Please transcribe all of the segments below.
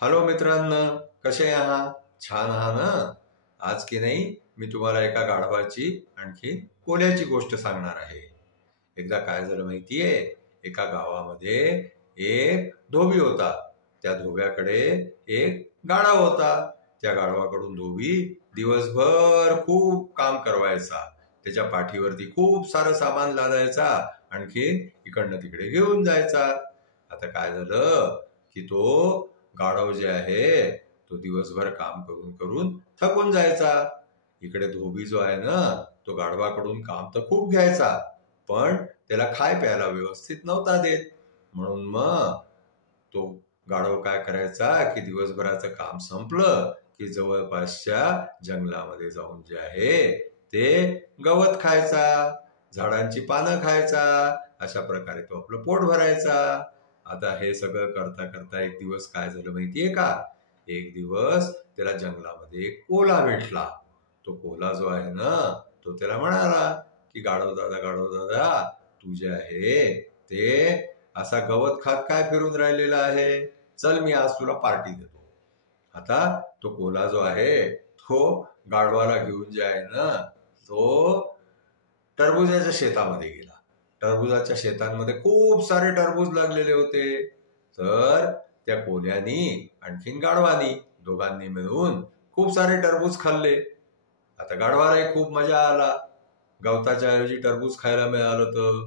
Hello मित्रांनो, कसे आहात? छान आहात ना? आज की नाही मी तुम्हाला एका गाढवाची आणखी कोल्याची गोष्ट सांगणार आहे. एकदा काय झालं माहितीये, एका गावामध्ये एक धोबी होता. त्या धोब्याकडे एक गाढव होता. त्या गाढवाकडून धोबी दिवसभर खूप काम करवायचा. त्याच्या पाठीवरती खूप सारं सामान लादायचा, आणखी इकडनं तिकडे घेऊन जायचा. आता काय झालं की तो गाढव जे आहे तो दिवसभर काम करून करून थकून जायचा. इकडे धोबी जो आहे ना, तो गाढवाकडून काम तर खूप घ्यायचा, पण त्याला खाय प्यायला व्यवस्थित नव्हता देत. म्हणून मग तो गाढव काय करायचा की दिवसभराचं काम संपलं की जवळपासच्या जंगलामध्ये जाऊन जे आहे ते गवत खायचा, झाडांची पानं खायचा. अशा प्रकारे तो आपलं पोट भरायचा. आता हे सगळं करता करता एक दिवस काय झालं माहितीये का? एक दिवस त्याला जंगलामध्ये एक कोल्हा भेटला. तो कोल्हा जो आहे ना, तो त्याला म्हणाला की गाढव दादा, तू जे आहे ते असा गवत खात काय फिरून राहिलेला आहे? चल, मी आज तुला पार्टी देतो. आता तो कोल्हा जो आहे तो गाढवाला घेऊन जे आहे ना, तो टरबुजाच्या शेतामध्ये गेला. टरबुजाच्या शेतांमध्ये खूप सारे टरबूज लागलेले होते. तर त्या कोल्ह्यानी आणखीन गाढवानी दोघांनी मिळून खूप सारे टरबूज खाल्ले. आता गाढवालाही खूप मजा आला. गवताच्या ऐवजी टरबूज खायला मिळालं. तर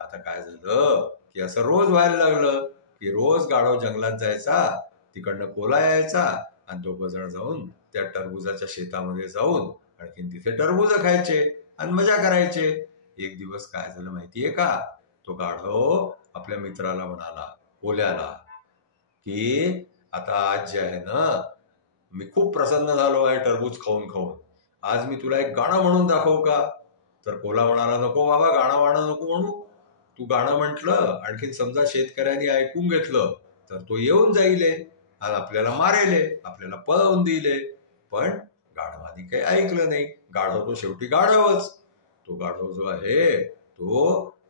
आता काय झालं की असं रोज व्हायला लागलं की रोज गाढव जंगलात जायचा, तिकडनं कोल्हा यायचा आणि दोघं जण जाऊन त्या टरबुजाच्या शेतामध्ये जाऊन आणखीन तिथे टरबूज खायचे आणि मजा करायचे. एक दिवस काय झालं माहितीये का? तो गाढव आपल्या मित्राला म्हणाला, कोल्याला, की आता आज जे आहे ना, मी खूप प्रसन्न झालो आहे टरबूज खाऊन खाऊन. आज मी तुला एक गाणं म्हणून दाखवू का? तर कोल्हा म्हणाला, नको बाबा, गाणं वाणं नको म्हणू. तू गाणं म्हटलं आणखीन समजा शेतकऱ्यांनी ऐकून घेतलं तर तो येऊन जाईल आणि आपल्याला मारेले, आपल्याला पळवून दिले. पण गाढवानी काही ऐकलं नाही. गाढव तो शेवटी गाढवच. तो गाढव जो आहे तो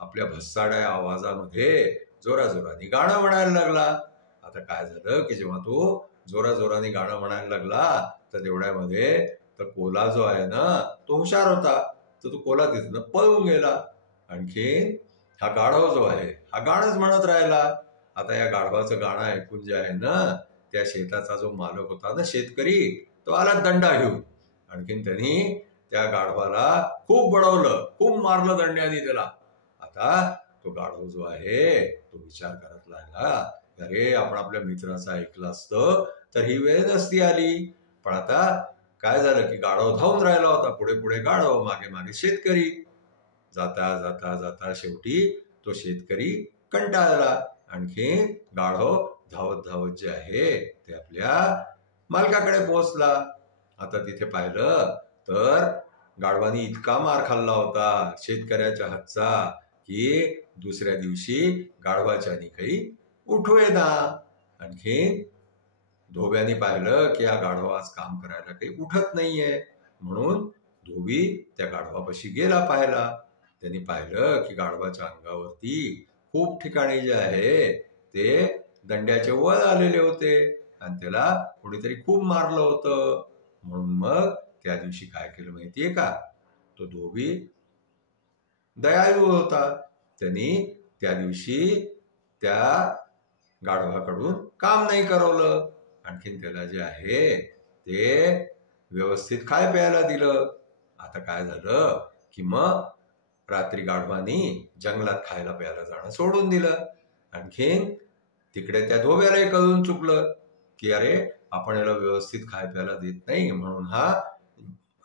आपल्या भस्साड्या आवाजामध्ये जोराजोराने गाणं म्हणायला लागला. आता काय झालं की जेव्हा तो जोराजोराने गाणं म्हणायला लागला तर तेवढ्यामध्ये तर कोल्हा जो आहे ना, तो हुशार होता. तर तो कोल्हा तिथनं पळून गेला. आणखीन हा गाढव जो आहे हा गाणंच म्हणत राहिला. आता या गाढवाचं गाणं ऐकून जे आहे ना, त्या शेताचा जो मालक होता ना, शेतकरी, तो आला दंडा घेऊन. आणखीन त्यांनी त्या गाढवाला खूप बडवलं, खूप मारलं दंड्याने त्याला. आता तो गाढव जो आहे तो विचार करत लागला, अरे आपण आपल्या मित्राचं ऐकलं असतं तर ही वेळ नसती आली. पण आता काय झालं की गाढव धावून राहिला होता. पुढे पुढे गाढव, मागे मागे शेतकरी. जाता जाता जाता शेवटी तो शेतकरी कंटाळला. आणखी गाढव धावत धावत जे आहे ते आपल्या मालकाकडे पोहोचला. आता तिथे पाहिलं तर गाढवानी इतका मार खाल्ला होता शेतकऱ्याच्या हातचा की दुसऱ्या दिवशी गाढवाच्यानी काही उठू येना. आणखी धोब्याने पाहिलं की हा गाढवा आज काम करायला काही उठत नाहीये. म्हणून धोबी त्या गाढवापाशी गेला पाहायला. त्यांनी पाहिलं की गाढवाच्या अंगावरती खूप ठिकाणी जे आहे ते दंड्याचे वळ आलेले होते आणि त्याला कोणीतरी खूप मारलं होतं. म्हणून मग त्या दिवशी काय केलं माहितीये का? तो धोबी दयाळू होता. त्यांनी त्या दिवशी त्या गाढवाकडून काम नाही करवलं. आणखीन त्याला जे आहे ते व्यवस्थित खाय प्यायला दिलं. आता काय झालं की मग रात्री गाढवानी जंगलात खायला प्यायला जाणं सोडून दिलं. आणखीन तिकडे त्या धोब्यालाही कळून चुकलं की अरे, आपण याला व्यवस्थित खाय प्यायला देत नाही, म्हणून हा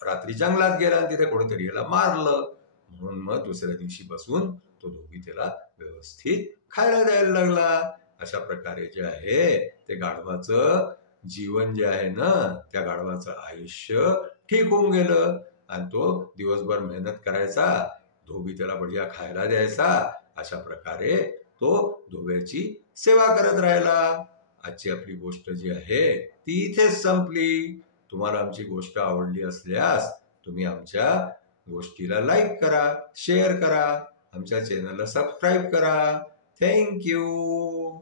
रात्री जंगलात गेला आणि तिथे कोणीतरी याला मारलं. म्हणून मग दुसऱ्या दिवशी बसून तो धोबी त्याला व्यवस्थित खायला द्यायला लागला. अशा प्रकारे जे आहे ते गाढवाचं जीवन जे आहे ना, त्या गाढवाचं आयुष्य ठीक होऊन गेलं आणि तो दिवसभर मेहनत करायचा, धोबी त्याला बढिया खायला द्यायचा. अशा प्रकारे तो धोब्याची सेवा करत राहिला. आजची आपली गोष्ट जी आहे ती इथेच संपली. तुम्हाला आमची गोष्ट आवडली असल्यास तुम्ही आमच्या गोष्टीला लाईक करा, शेअर करा, आमच्या चॅनलला सबस्क्राईब करा. थँक्यू.